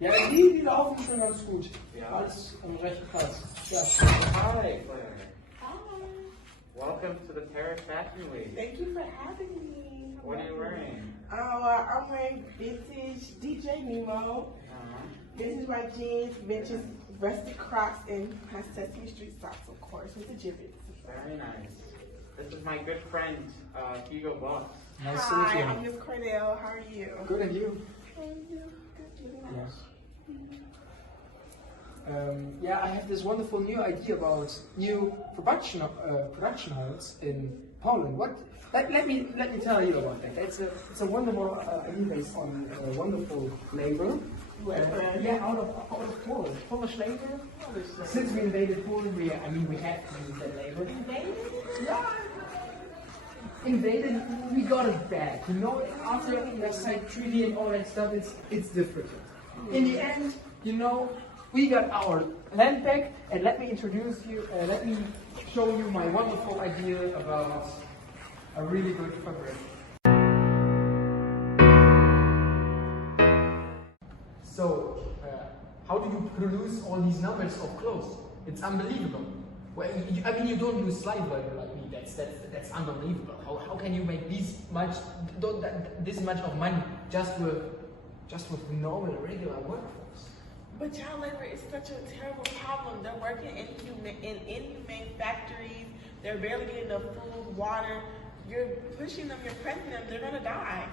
Ja, die laufen schon ganz gut. Ja. Alles am rechten Platz. Ja. Hi, Claire. Hi. Welcome to the Paris Fashion Week. Thank you for having me. What are you wearing? I'm wearing vintage DJ Nemo. This is my jeans, vintage rustic Crocs, and my Sesame Street socks, of course, with the gibbets. Very nice. This is my good friend, Hugo Boss. Nice to meet Hi, you. I'm McCardell. How are you? Good, and you? How are you? Good, really nice. Yeah, I have this wonderful new idea about new production halls in Poland. Let me tell you about that. It's a wonderful idea based on a wonderful labor. Yeah, out of Poland. Polish labor. Since we invaded Poland, we had to use that labor. Yeah. Invaded, we got it back. You know, after like 3D and all that stuff, it's different. In the end, you know, we got our land back, and let me show you my wonderful idea about a really good fabric. So, how do you produce all these numbers of clothes? It's unbelievable. Well, I mean, you don't use slave labor like me. That's unbelievable. How can you make this much of money just with normal regular workforce? But child labor is such a terrible problem. They're working in inhumane factories. They're barely getting enough food, water. You're pushing them, you're pressing them, they're gonna die.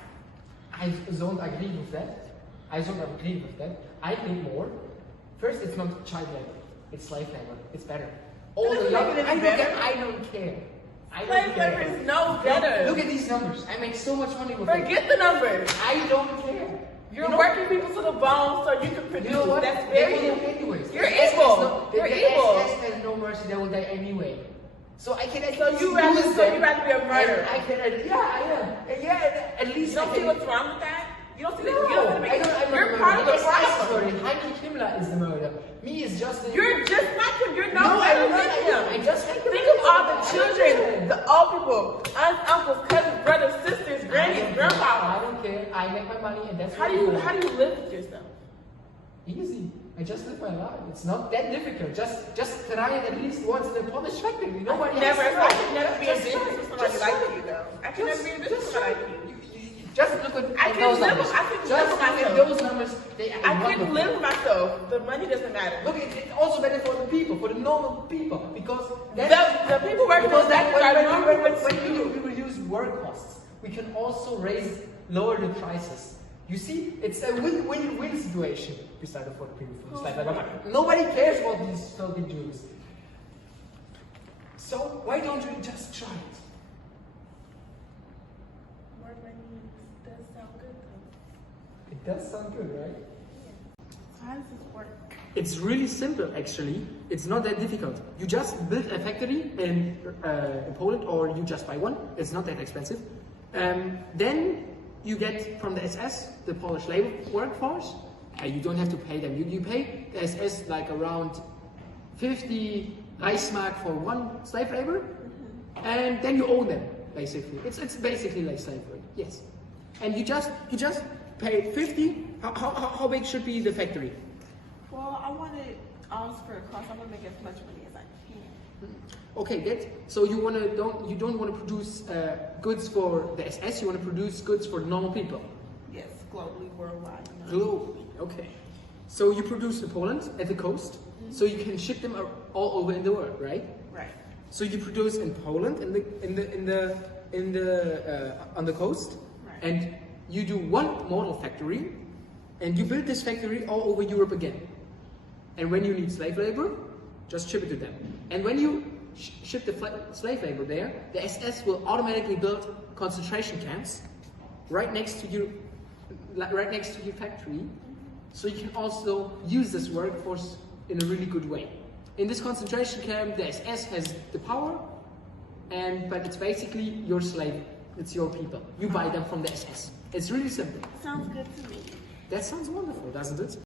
I don't agree with that. I think more. First, it's not child labor. It's slave labor. It's better. All the I don't care. Slave labor is no better. Look at these numbers. I make so much money with Forget the numbers. I don't care. You're working people to the bone so you can produce. You know what? That's very. They will die anyways. You're evil. You're evil. The SS has no mercy. They will die anyway. So I can. So you rather be a murderer. I am. Yeah. At least. You don't see what's wrong with that. You don't see that. I'm You're part of the problem. Heinrich Himmler is the murderer. Me is just. You're just like him. You're no better than him. I just think of all the children, the old people, aunts, uncles, cousins, brothers, sisters, grannies, grandpa. I don't care. I make my money, and that's how do you live with yourself? Easy. I just live my life. It's not that difficult. Just try it at least once in a Polish factory. I could never be in business with somebody like you, though. I could never be in business with somebody like you. Just look at those numbers. Those numbers. I couldn't live with myself. The money doesn't matter. Look, it's also better for the people, for the normal people, because the people working on that when we reduce work costs, we can also lower the prices. You see, it's a win-win situation beside for the people. Nobody cares about these filthy Jews. So why don't we just try it? More money does sound good, though. It does sound good, right? Yeah. So how does this work? It's really simple, actually. It's not that difficult. You just build a factory in Poland, or you just buy one. It's not that expensive. Then you get from the SS, the Polish labor workforce. You don't have to pay them. You pay the SS like around 50 Reichsmark for one slave labor, and then you own them, basically. It's basically like slavery, yes. And you just pay 50. How big should be the factory? Well, I want it all spread across. I want to make as much money as I can. Okay, so you don't want to produce goods for the SS. You want to produce goods for normal people. Yes, globally, worldwide. Globally, okay. So you produce in Poland at the coast, so you can ship them all over in the world, right? Right. So you produce in Poland on the coast, right. And you do one model factory, and you build this factory all over Europe again. And when you need slave labor, just ship it to them. And when you ship the slave labor there, the SS will automatically build concentration camps right next to your factory, so you can also use this workforce in a really good way. In this concentration camp, the SS has the power, but it's basically your slave. It's your people. You buy them from the SS. It's really simple. Sounds good to me. That sounds wonderful, doesn't it?